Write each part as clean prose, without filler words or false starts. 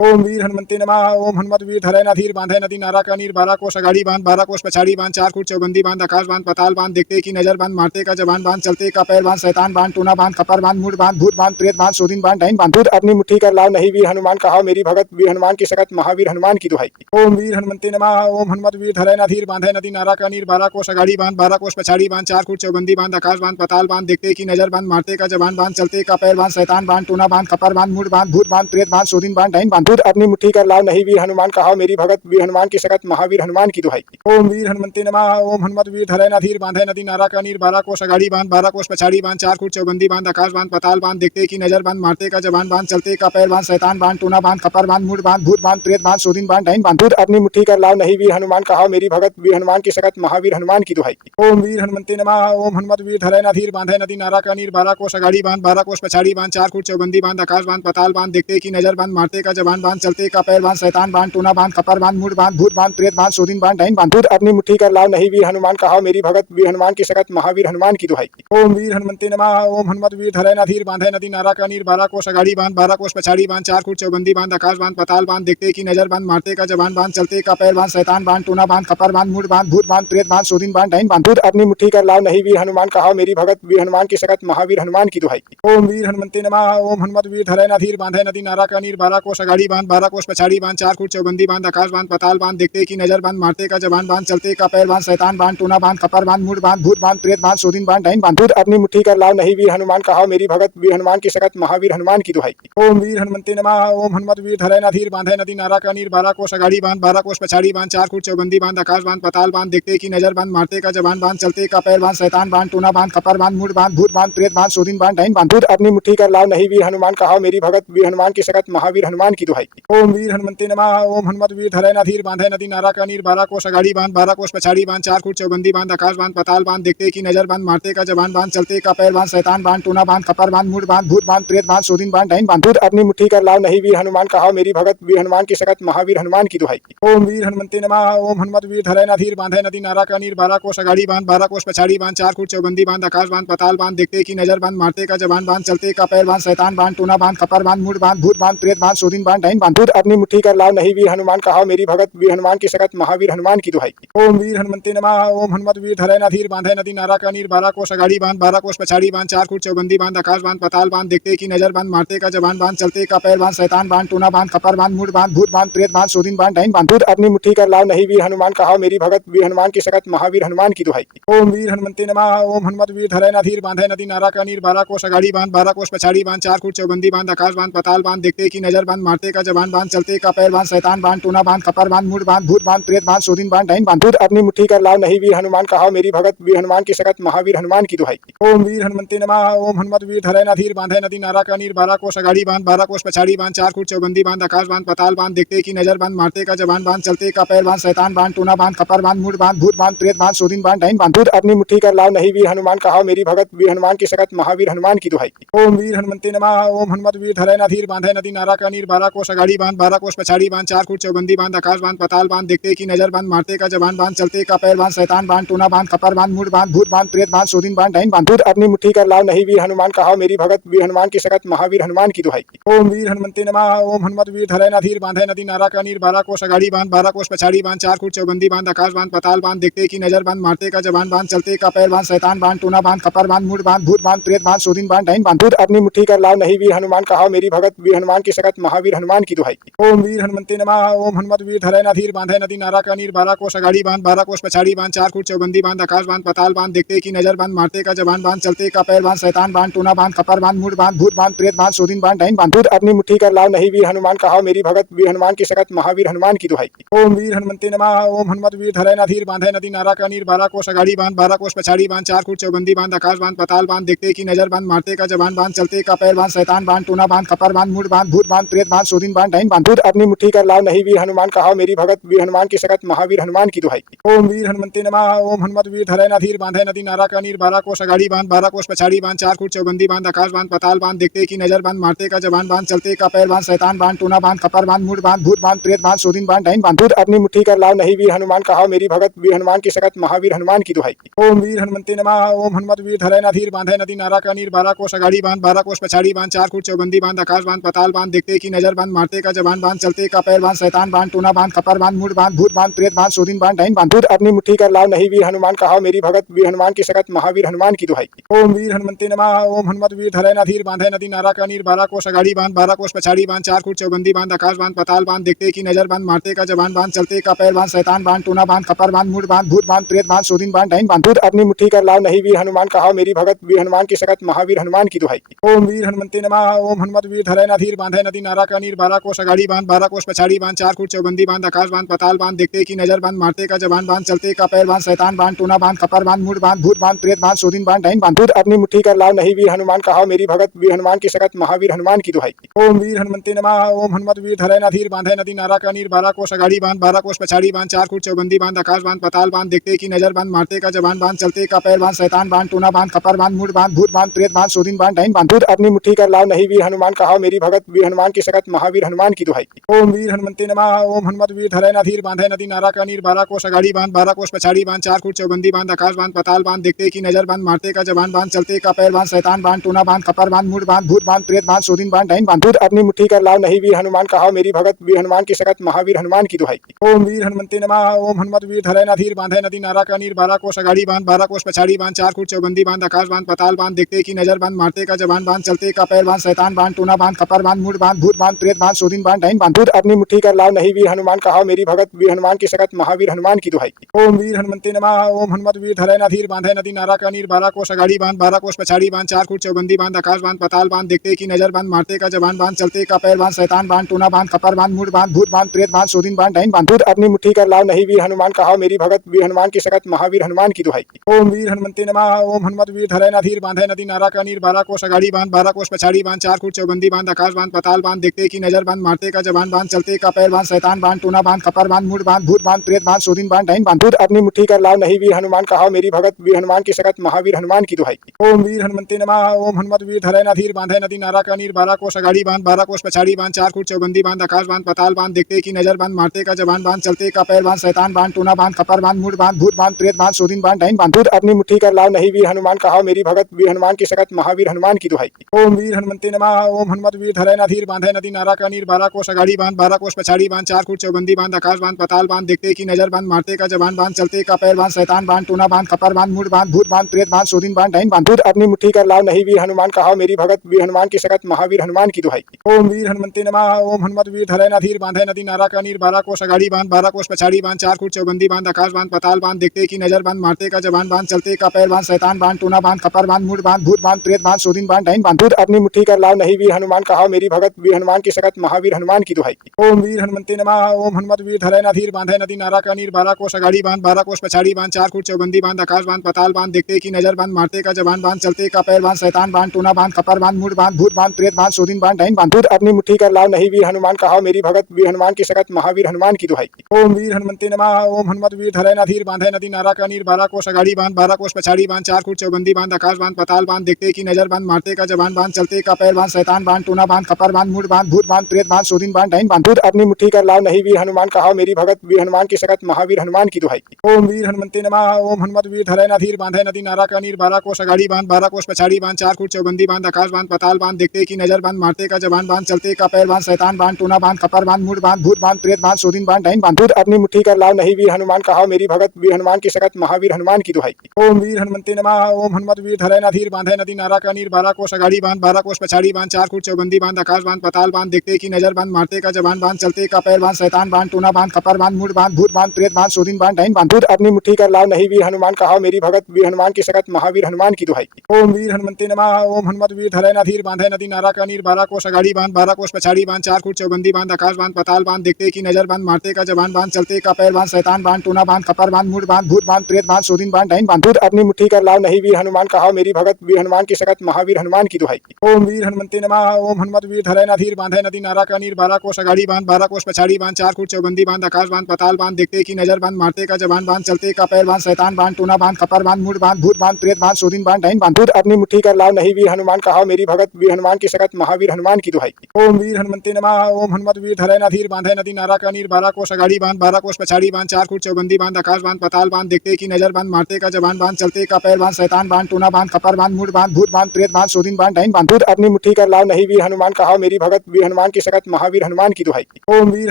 ओम वीर हनुमंते नमः। ओम हनुमत वीर धरय न धीर बांधे नदी नारा का नीर 12 कोस अगाड़ी बांध 12 कोस पछाड़ी बांध 4 फुट चौबंदी बांध आकाश बांध पताल बांध देखते की नजर बांध मारते का जवान बांध चलते का पैर बांध शैतान बांध टूना बांध खपर बांध मूड बांध भूत बांध प्रेत बांध सोदिन बांध डाइन बांध अपनी मुट्ठी कर लाओ नहीं वीर हनुमान कहा मेरी भगत वीर हनुमान की सकत महावीर हनुमान की दुहाई। ओम वीर हनुमंते नमः। ओम हनुमत वीर धरय न धीर बांधे नदी नारा का नीर 12 कोस अगाड़ी बांध 12 कोस पछाड़ी बांध 4 फुट चौबंदी बांध आकाश बांध पताल बांध देखते की नजर बांध मारते का जवान बांध चलते का पैर बांध शैतान बांध टूना बांध खपर बांध मूड बांध भूत बांध प्रेत बांध सोदिन बांध डाइन बांध अपनी मुट्ठी कर लाओ नहीं वीर हनुमान कहा मेरी भगत वीर हनुमान की सकत महावीर हनुमान की दुहाई। ओम वीर हनुमंते नमः। ओम हनुमत वीर धरय न धीर बांधे नदी नारा का नीर 12 कोस अगाड़ी बांध 12 कोस पछाड़ी बांध 4 फुट चौबंदी बांध आकाश बांध पताल बांध देखते की नजर बांध मारते का जवान बांध चलते का पैर बांध शैतान बांध टूना बांध खपर बांध मूड बांध भूत बांध प्रेत बांध सोदिन बांध डाइन बांध अपनी मुट्ठी कर लाओ नहीं वीर हनुमान कहा मेरी भगत वीर हनुमान की सकत महावीर हनुमान की दुहाई। ओम वीर हनुमंते नमः। ओम हनुमत वीर धरय न धीर बांधे नदी नारा का नीर 12 कोस अगाड़ी बांध 12 कोस पछाड़ी बांध 4 फुट चौबंदी बांध आकाश बांध पताल बांध देखते की नजर बांध मारते का जवान बांध चलते का पैर बांध शैतान बांध टूना बांध खपर बांध मूड बांध भूत बांध प्रेत बांध सोदिन बांध डाइन बांध अपनी मुट्ठी कर लाओ नहीं वीर हनुमान कहा मेरी भगत वीर हनुमान की सकत महावीर हनुमान की दुहाई। ओम वीर हनुमंते नमः। ओम हनुमत वीर धरय न धीर बांधे नदी नारा का नीर 12 कोस अगाड़ी बांध 12 कोस पछाड़ी बांध 4 फुट चौबंदी बांध आकाश बांध पताल बांध देखते की नजर बांध मारते का जवान बांध चलते का पैर बांध शैतान बांध टूना बांध खपर बांध मूड बांध भूत बांध प्रेत बांध सोदिन बांध डाइन बांध अपनी मुट्ठी कर लाओ नहीं वीर हनुमान कहा मेरी भगत वीर हनुमान की सकत महावीर हनुमान की दुहाई। ओम वीर हनुमंते नमः। ओम हनुमत वीर धरय न धीर बांधे नदी नारा का नीर 12 कोस अगाड़ी बांध 12 कोस पछाड़ी बांध 4 फुट चौबंदी बांध आकाश बांध पताल बांध देखते की नजर बांध मारते का जवान बांध चलते का पैर बांध शैतान बांध टूना बांध खपर बांध मूड बांध भूत बांध प्रेत बांध सोदिन बांध डाइन बांध अपनी मुट्ठी कर लाओ नहीं वीर हनुमान कहा मेरी भगत वीर हनुमान की सकत महावीर हनुमान की दुहाई। ओम वीर हनुमंते नमः। ओम हनुमत वीर धरय न धीर बांधे नदी नारा का नीर 12 कोस अगाड़ी बांध 12 कोस पछाड़ी बांध 4 फुट चौबंदी बांध आकाश बांध पताल बांध देखते की नजर बांध मारते का जवान बांध चलते का पैर बांध शैतान बांध टूना बांध खपर बांध मूड बांध भूत बांध प्रेत बांध सोदिन बांध डाइन बांध अपनी मुट्ठी कर लाओ नहीं वीर हनुमान कहा मेरी भगत वीर हनुमान की सकत महावीर हनुमान की दुहाई। ओम वीर हनुमंते नमः। ओम हनुमत वीर धरय न धीर बांधे नदी नारा का नीर 12 कोस अगाड़ी बांध 12 कोस पछाड़ी बांध 4 फुट चौबंदी बांध आकाश बांध पताल बांध देखते की नजर बांध मारते का जवान बांध चलते का पैर बांध शैतान बांध टूना बांध खपर बांध मूड बांध भूत बांध प्रेत बांध सोदिन बांध डाइन बांध अपनी मुट्ठी कर लाओ नहीं वीर हनुमान कहा मेरी भगत वीर हनुमान की सकत महावीर हनुमान की दुहाई। ओम वीर हनुमंते नमः। ओम हनुमत वीर धरय न धीर बांधे नदी नारा का नीर 12 कोस अगाड़ी बांध 12 कोस पछाड़ी बांध 4 फुट चौबंदी बांध आकाश बांध पताल बांध देखते की नजर बांध मारते का जवान बांध चलते का पैर बांध शैतान बांध टूना बांध खपर बांध मूड बांध भूत बांध प्रेत बांध सोदिन बांध डाइन बांध अपनी मुट्ठी कर लाओ नहीं वीर हनुमान कहा मेरी भगत वीर हनुमान की सकत महावीर हनुमान की दुहाई। ओम वीर हनुमंते नमः। ओम हनुमत वीर धरय न धीर बांधे नदी नारा का नीर 12 कोस अगाड़ी बांध 12 कोस पछाड़ी बांध 4 फुट चौबंदी बांध आकाश बांध पताल बांध देखते की नजर बांध मारते का जवान बांध चलते का पैर बांध शैतान बांध टूना बांध खपर बांध मूड बांध भूत बांध प्रेत बांध सोदिन बांध डाइन बांध अपनी मुट्ठी कर लाओ नहीं वीर हनुमान कहा मेरी भगत वीर हनुमान की सकत महावीर हनुमान की दुहाई। ओम वीर हनुमंते नमः। ओम हनुमत वीर धरय न धीर बांधे नदी नारा का नीर 12 कोस अगाड़ी बांध 12 कोस पछाड़ी बांध 4 फुट चौबंदी बांध आकाश बांध पताल बांध देखते की नजर बांध मारते का जवान बांध चलते का पैर बांध शैतान बांध टूना बांध खपर बांध मूड बांध भूत बांध प्रेत बांध सोदिन बांध डाइन बांध अपनी मुट्ठी कर लाओ नहीं वीर हनुमान कहा मेरी भगत वीर हनुमान की सकत महावीर हनुमान की दुहाई। ओम वीर हनुमंते नमः। ओम हनुमत वीर धरय न धीर बांधे नदी नारा का नीर 12 कोस अगाड़ी बांध 12 कोस पछाड़ी बांध 4 फुट चौबंदी बांध आकाश बांध पताल बांध देखते की नजर बांध मारते का जवान बांध चलते का पैर बांध शैतान बांध टूना बांध खपर बांध मूड बांध भूत बांध प्रेत बांध सोदिन बांध डाइन बांध अपनी मुट्ठी कर लाओ नहीं वीर हनुमान कहा मेरी भगत वीर हनुमान की सकत महावीर हनुमान की दुहाई। ओम वीर हनुमंते नमः। ओम हनुमत वीर धरय न धीर बांधे नदी नारा का नीर 12 कोस अगाड़ी बांध 12 कोस पछाड़ी बांध 4 फुट चौबंदी बांध आकाश बांध पताल बांध देखते की नजर बांध मारते का जवान बांध चलते का पैर बांध शैतान बांध टूना बांध खपर बांध मूड बांध भूत बांध प्रेत बांध सोदिन बांध डाइन बांध अपनी मुट्ठी कर लाओ नहीं वीर हनुमान कहा मेरी भगत वीर हनुमान की सकत महावीर हनुमान की दुहाई। ओम वीर हनुमंते नमः। ओम हनुमत वीर धरय न धीर बांधे नदी नारा का नीर 12 कोस अगाड़ी बांध 12 कोस पछाड़ी बांध 4 फुट चौबंदी बांध आकाश बांध पताल बांध देखते की नजर बांध मारते का जवान बांध चलते का पैर बांध शैतान बांध टूना बांध खपर बांध मूड बांध भूत बांध प्रेत बांध सोदिन बांध डाइन बांध अपनी मुट्ठी कर लाओ नहीं वीर हनुमान कहा मेरी भगत वीर हनुमान की सकत महावीर हनुमान की दुहाई। ओम वीर हनुमंते नमः। ओम हनुमत वीर धरय न धीर बांधे नदी नारा का नीर 12 कोस अगाड़ी बांध 12 कोस पछाड़ी बांध 4 फुट चौबंदी बांध आकाश बांध पताल बांध देखते की नजर बांध मारते का जवान बांध चलते का पैर बांध शैतान बांध टूना बांध खपर बांध मूड बांध भूत बांध प्रेत बांध सोदिन बांध डाइन बांध अपनी मुट्ठी कर लाओ नहीं वीर हनुमान कहा मेरी भगत वीर हनुमान की सकत महावीर हनुमान की दुहाई। ओम वीर हनुमंते नमः। ओम हनुमत वीर धरय न धीर बांधे नदी नारा का नीर 12 कोस अगाड़ी बांध 12 कोस पछाड़ी बांध 4 फुट चौबंदी बांध आकाश बांध पताल बांध देखते की नजर बांध मारते का जवान बांध चलते का पैर बांध शैतान बांध टूना बांध खपर बांध मूड बांध भूत बांध प्रेत बांध सोदिन बांध डाइन बांध अपनी मुट्ठी कर लाओ नहीं वीर हनुमान कहा मेरी भगत वीर हनुमान की सकत महावीर हनुमान की दुहाई। ओम वीर हनुमंते नमः। ओम हनुमत वीर धरय न धीर बांधे नदी नारा का नीर 12 कोस अगाड़ी बांध 12 कोस पछाड़ी बांध 4 फुट चौबंदी बांध आकाश बांध पताल बांध देखते की नजर बांध मारते का जवान बांध चलते का पैर बांध शैतान बांध टूना बांध खपर बांध मूड बांध भूत बांध प्रेत बांध सोदिन बांध डाइन बांध अपनी मुट्ठी कर लाओ नहीं वीर हनुमान कहा मेरी भगत वीर हनुमान की सकत महावीर हनुमान की दुहाई। ओम वीर हनुमंते नमः। ओम हनुमत वीर धरय न धीर बांधे नदी नारा का नीर 12 कोस अगाड़ी बांध 12 कोस पछाड़ी बांध 4 फुट चौबंदी बांध आकाश बांध पताल बांध देखते की नजर बांध मारते का जबान बांध चलते का पैर बांध शैतान बांध टूना बांध खपर बांध मूड बांध भूत बांध प्रेत बांध सोदिन बांध डाइन बांध दूध अपनी मुट्ठी कर लाओ नहीं वीर हनुमान कहाओ मेरी भगत वीर हनुमान की सकत महावीर हनुमान की दुहाई। ओम वीर हनुमंते नमः। ओम हनुमत वीर धरै न धीर बांधे नदी नारा का नीर 12 कोस अगाड़ी बांध 12 कोस पछाड़ी बांध 4 फुट चौबंदी बांध आकाश बांध पताल बांध देखते की नजर बांध मारते का जबान बांध चलते का पैर बांध शैतान बांध टूना बांध खपर बांध मूड बांध भूत बांध प्रेत बांध सोदिन बांध डाइन बांध दूध अपनी मुट्ठी कर लाओ नहीं वीर हनुमान कहाओ मेरी भगत वीर हनुमान की सकत महावीर हनुमान की दुहाई। ओम वीर हनुमंते नमः। ओम हनुमत वीर धरै न धीर बांधे नदी नारा का नीर 12 कोस अगाड़ी बांध 12 कोस पछाड़ी बांध 4 फुट चौबंदी बांध आकाश बांध पताल बांध देखते की नजर बांध मारते का जबान बांध चलते का पैर बांध शैतान बांध टूना बांध खपर बांध मूड बांध भूत बांध प्रेत बांध सोदिन बांध डाइन बांध दूध अपनी मुट्ठी कर लाओ नहीं वीर हनुमान कहाओ मेरी भगत वीर हनुमान की सकत महावीर हनुमान की दुहाई। ओम वीर हनुमंते नमः। ओम हनुमत वीर धरै न धीर बांधे नदी नारा का नीर 12 कोस अगाड़ी बांध 12 कोस पछाड़ी बांध 4 फुट चौबंदी बांध आकाश बांध पताल बांध देखते की नजर बांध मारते का जबान बांध चलते का पैर बांध शैतान बांध टूना बांध खपर बांध मूड बांध भूत बांध प्रेत बांध सोदिन बांध डाइन बांध दूध अपनी मुट्ठी कर लाओ नहीं वीर हनुमान कहाओ मेरी भगत वीर हनुमान की सकत महावीर हनुमान की दुहाई। ओम वीर हनुमंते नमः। ओम हनुमत वीर धरै न धीर बांधे नदी नारा का नीर 12 कोस अगाड़ी बांध 12 कोस पछाड़ी बांध 4 फुट चौबंदी बांध आकाश बांध पताल बांध देखते की नजर बांध मारते का जबान बांध चलते का पैर बांध शैतान बांध टूना बांध खपर बांध मूड बांध भूत बांध प्रेत बांध सोदिन बांध डाइन बांध दूध अपनी मुट्ठी कर लाओ नहीं वीर हनुमान कहाओ मेरी भगत वीर हनुमान की सकत महावीर हनुमान की दुहाई। ओम वीर हनुमंते नमः। ओम हनुमत वीर धरै न धीर बांधे नदी नारा का नीर 12 कोस अगाड़ी बांध 12 कोस पछाड़ी बांध 4 फुट चौबंदी बांध आकाश बांध पताल बांध देखते की नजर बांध मारते का जबान बांध चलते का पैर बांध शैतान बांध टूना बांध खपर बांध मूड बांध भूत बांध प्रेत बांध सोदिन बांध डाइन बांध दूध अपनी मुट्ठी कर लाओ नहीं वीर हनुमान कहाओ मेरी भगत वीर हनुमान की सकत महावीर हनुमान की दुहाई। ओम वीर हनुमंते नमः। ओम हनुमत वीर धरै न धीर बांधे नदी नारा का नीर 12 कोस अगाड़ी बांध 12 कोस पछाड़ी बांध 4 फुट चौबंदी बांध आकाश बांध पताल बांध देखते की नजर बांध मारते का जबान बांध चलते का पैर बांध शैतान बांध टूना बांध खपर बांध मूड बांध भूत बांध प्रेत बांध सोदिन बांध डाइन बांध दूध अपनी मुट्ठी कर लाओ नहीं वीर हनुमान कहाओ मेरी भगत वीर हनुमान की सकत महावीर हनुमान की दुहाई। ओम वीर हनुमंते नमः। ओम हनुमत वीर धरै न धीर बांधे नदी नारा का नीर 12 कोस अगाड़ी बांध 12 कोस पछाड़ी बांध 4 फुट चौबंदी बांध आकाश बांध पताल बांध देखते की नजर बांध मारते का जबान बांध चलते का पैर बांध शैतान बांध टूना बांध खपर बांध मूड बांध भूत बांध प्रेत बांध सोदिन बांध डाइन बांध दूध अपनी मुट्ठी कर लाओ नहीं वीर हनुमान कहाओ मेरी भगत वीर हनुमान की सकत महावीर हनुमान की दुहाई। ओम वीर हनुमंते नमः। ओम हनुमत वीर धरै न धीर बांधे नदी नारा का नीर 12 कोस अगाड़ी बांध 12 कोस पछाड़ी बांध 4 फुट चौबंदी बांध आकाश बांध पताल बांध देखते की नजर बांध मारते का जबान बांध चलते का पैर बांध शैतान बांध टूना बांध खपर बांध मूड बांध भूत बांध प्रेत बांध सोदिन बांध डाइन बांध दूध अपनी मुट्ठी कर लाओ नहीं वीर हनुमान कहाओ मेरी भगत वीर हनुमान की सकत महावीर हनुमान की दुहाई। ओम वीर हनुमंते नमः। ओम हनुमत वीर धरै न धीर बांधे नदी नारा का नीर 12 कोस अगाड़ी बांध 12 कोस पछाड़ी बांध 4 फुट चौबंदी बांध आकाश बांध पताल बांध देखते की नजर बांध मारते का जबान बांध चलते का पैर बांध शैतान बांध टूना बांध खपर बांध मूड बांध भूत बांध प्रेत बांध सोदिन बांध डाइन बांध दूध अपनी मुट्ठी कर लाओ नहीं वीर हनुमान कहाओ मेरी भगत वीर हनुमान की सकत महावीर हनुमान की दुहाई। ओम वीर हनुमंते नमः। ओम हनुमत वीर धरै न धीर बांधे नदी नारा का नीर 12 कोस अगाड़ी बांध 12 कोस पछाड़ी बांध 4 फुट चौबंदी बांध आकाश बांध पताल बांध देखते की नजर बांध मारते का जबान बांध चलते का पैर बांध शैतान बांध टूना बांध खपर बांध मूड बांध भूत बांध प्रेत बांध सोदिन बांध डाइन बांध दूध अपनी मुट्ठी कर लाओ नहीं वीर हनुमान कहाओ मेरी भगत वीर हनुमान की सकत महावीर हनुमान की दुहाई। ओम वीर हनुमंते नमः। ओम हनुमत वीर धरै न धीर बांधे नदी नारा का नीर 12 कोस अगाड़ी बांध 12 कोस पछाड़ी बांध 4 फुट चौबंदी बांध आकाश बांध पताल बांध देखते की नजर बांध मारते का जबान बांध चलते का पैर बांध शैतान बांध टूना बांध खपर बांध मूड बांध भूत बांध प्रेत बांध सोदिन बांध डाइन बांध दूध अपनी मुट्ठी कर लाओ नहीं वीर हनुमान कहाओ मेरी भगत वीर हनुमान की सकत महावीर हनुमान की दुहाई। ओम वीर हनुमंते नमः। ओम हनुमत वीर धरै न धीर बांधे नदी नारा का नीर 12 कोस अगाड़ी बांध 12 कोस पछाड़ी बांध 4 फुट चौबंदी बांध आकाश बांध पताल बांध देखते की नजर बांध मारते का जबान बांध चलते का पैर बांध शैतान बांध टूना बांध खपर बांध मूड बांध भूत बांध प्रेत बांध सोदिन बांध डाइन बांध दूध अपनी मुट्ठी कर लाओ नहीं वीर हनुमान कहाओ मेरी भगत वीर हनुमान की सकत महावीर हनुमान की दुहाई। ओम वीर हनुमंते नमः। ओम हनुमत वीर धरै न धीर बांधे नदी नारा का नीर 12 कोस अगाड़ी बांध 12 कोस पछाड़ी बांध 4 फुट चौबंदी बांध आकाश बांध पताल बांध देखते की नजर बांध मारते का जबान बांध चलते का पैर बांध शैतान बांध टूना बांध खपर बांध मूड बांध भूत बांध प्रेत बांध सोदिन बांध डाइन बांध दूध अपनी मुट्ठी कर लाओ नहीं वीर हनुमान कहाओ मेरी भगत वीर हनुमान की सकत महावीर हनुमान की दुहाई। ओम वीर हनुमंते नमः। ओम हनुमत वीर धरै न धीर बांधे नदी नारा का नीर 12 कोस अगाड़ी बांध 12 कोस पछाड़ी बांध 4 फुट चौबंदी बांध आकाश बांध पताल बांध देखते की नजर बांध मारते का जबान बांध चलते का पैर बांध शैतान बांध टूना बांध खपर बांध मूड बांध भूत बांध प्रेत बांध सोदिन बांध डाइन बांध दूध अपनी मुट्ठी कर लाओ नहीं वीर हनुमान कहाओ मेरी भगत वीर हनुमान की सकत महावीर हनुमान की दुहाई। ओम वीर हनुमंते नमः। ओम हनुमत वीर धरै न धीर बांधे नदी नारा का नीर 12 कोस अगाड़ी बांध 12 कोस पछाड़ी बांध 4 फुट चौबंदी बांध आकाश बांध पताल बांध देखते की नजर बांध मारते का जबान बांध चलते का पैर बांध शैतान बांध टूना बांध खपर बांध मूड बांध भूत बांध प्रेत बांध सोदिन बांध डाइन बांध दूध अपनी मुट्ठी कर लाओ नहीं वीर हनुमान कहाओ मेरी भगत वीर हनुमान की सकत महावीर हनुमान की दुहाई। ओम वीर हनुमंते नमः। ओम हनुमत वीर धरै न धीर बांधे नदी नारा का नीर 12 कोस अगाड़ी बांध 12 कोस पछाड़ी बांध 4 फुट चौबंदी बांध आकाश बांध पताल बांध देखते की नजर बांध मारते का जबान बांध चलते का पैर बांध शैतान बांध टूना बांध खपर बांध मूड बांध भूत बांध प्रेत बांध सोदिन बांध डाइन बांध दूध अपनी मुट्ठी कर लाओ नहीं वीर हनुमान कहाओ मेरी भगत वीर हनुमान की सकत महावीर हनुमान की दुहाई। ओम वीर हनुमंते नमः। ओम हनुमत वीर धरै न धीर बांधे नदी नारा का नीर 12 कोस अगाड़ी बांध 12 कोस पछाड़ी बांध 4 फुट चौबंदी बांध आकाश बांध पताल बांध देखते की नजर बांध मारते का जबान बांध चलते का पैर बांध शैतान बांध टूना बांध खपर बांध मूड बांध भूत बांध प्रेत बांध सोदिन बांध डाइन बांध दूध अपनी मुट्ठी कर लाओ नहीं वीर हनुमान कहाओ मेरी भगत वीर हनुमान हनुमान की सकत महावीर हनुमान की दुहाई। ओम वीर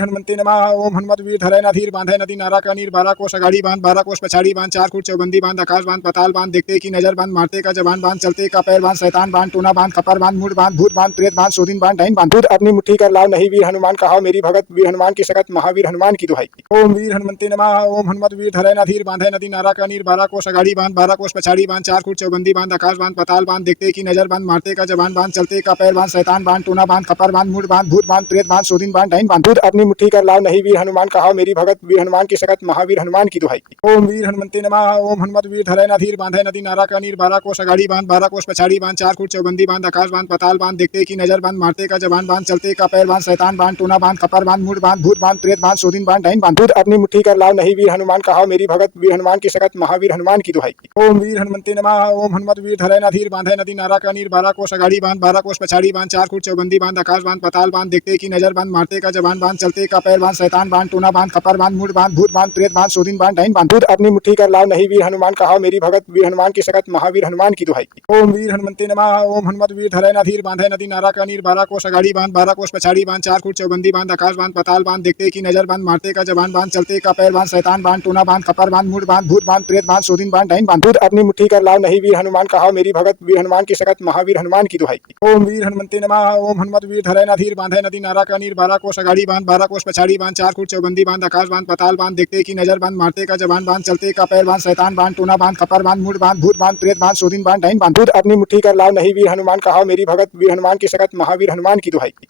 हनुमंते नमः। ओम हनुमत वीर धरै ना धीर बांधे नदी नारा का नीर 12 कोस अगाड़ी बांध 12 कोस पछाड़ी बांध 4 फुट चौबंदी बांध आकाश बांध पताल बांध देखते की नजर बांध मारते का जवान बांध चलते का पैर बांध शैतान बांध टूना बांध खपर बांध मुड़ बांध भूत बांध प्रेत बांध सोदिन बांध डाइन बांध दूध अपनी मुट्ठी कर लाओ नहीं वीर हनुमान कहाओ मेरी भगत वीर हनुमान की सकत महावीर हनुमान की दुहाई। ओम वीर हनुमंते नमः। ओम हनुमत वीर धरै ना धीर बांधे नदी नारा का नीर 12 कोस अगाड़ी बांध 12 कोस पछाड़ी बांध 4 फुट चौबंदी बांध आकाश बांध पताल बांध देखते की नजर बांध मारते का जवान बांध चलते का पैर बांध शैतान बांध टूना बांध खपर बांध मुड़ बांध भूत बांध प्रेत बांध सोदिन बांध डाइन बांध दूध अपनी मुट्ठी कर लाओ नहीं वीर हनुमान कहाओ मेरी भगत वीर हनुमान की सकत महावीर हनुमान की दुहाई। ओम वीर हनुमंते नमः। ओम हनुमत वीर धरै ना धीर बांधे नदी नारा का नीर 12 कोस अगाड़ी बांध 12 कोस पछाड़ी बांध 4 फुट चौबंदी बांध आकाश बांध पताल बांध देखते की नजर बांध मारते का जवान बांध चलते का पैर बांध शैतान बांध टूना बांध खपर बांध मुड़ बांध भूत बांध प्रेत बांध सोदिन बांध डाइन बांध दूध अपनी मुट्ठी कर लाओ नहीं वीर हनुमान कहाओ मेरी भगत वीर हनुमान की सकत महावीर हनुमान की दुहाई। ओम वीर हनुमंते नमः। ओम हनुमत वीर धरै ना धीर बांधे नदी नारा का नीर 12 कोस अगाड़ी बांध 12 कोस पछाड़ी बांध 4 फुट चौबंदी बांध आकाश बांध पताल बांध देखते की नजर बांध मारते का जवान बांध चलते का पैर बांध शैतान बांध टूना बांध खपर बांध मुड़ बांध भूत बांध प्रेत बांध सोदिन बांध डाइन बांध दूध अपनी मुट्ठी कर लाओ नहीं वीर हनुमान कहाओ मेरी भगत वीर हनुमान की सकत महावीर हनुमान की दुहाई। ओम वीर हनुमंते नमः। ओम हनुमत वीर धरै ना धीर बांधे नदी नारा का नीर 12 कोस अगाड़ी बांध 12 कोस पछाड़ी बांध 4 फुट चौबंदी बांध आकाश बांध पताल बांध देखते की नजर बांध मारते का जवान बांध चलते का पैर बांध शैतान बांध टूना बांध खपर बांध मुड़ बांध भूत बांध प्रेत बांध सोदिन बांध डाइन बांध दूध अपनी मुट्ठी कर लाओ नहीं वीर हनुमान कहाओ मेरी भगत वीर हनुमान की सकत महावीर हनुमान की दुहाई। ओम वीर हनुमंते नमः। ओम हनुमत वीर धरै ना धीर बांधे नदी नारा का नीर 12 कोस अगाड़ी बांध 12 कोस पछाड़ी बांध 4 फुट चौबंदी बांध आकाश बांध पताल बांध देखते की नजर बांध मारते का जवान बांध चलते का पैर बांध शैतान बांध टूना बांध खपर बांध मुड़ बांध भूत बांध प्रेत बांध सोदिन बांध डाइन बांध दूध अपनी मुट्ठी कर लाओ नहीं वीर हनुमान कहाओ मेरी भगत वीर हनुमान की सकत महावीर हनुमान की दुहाई।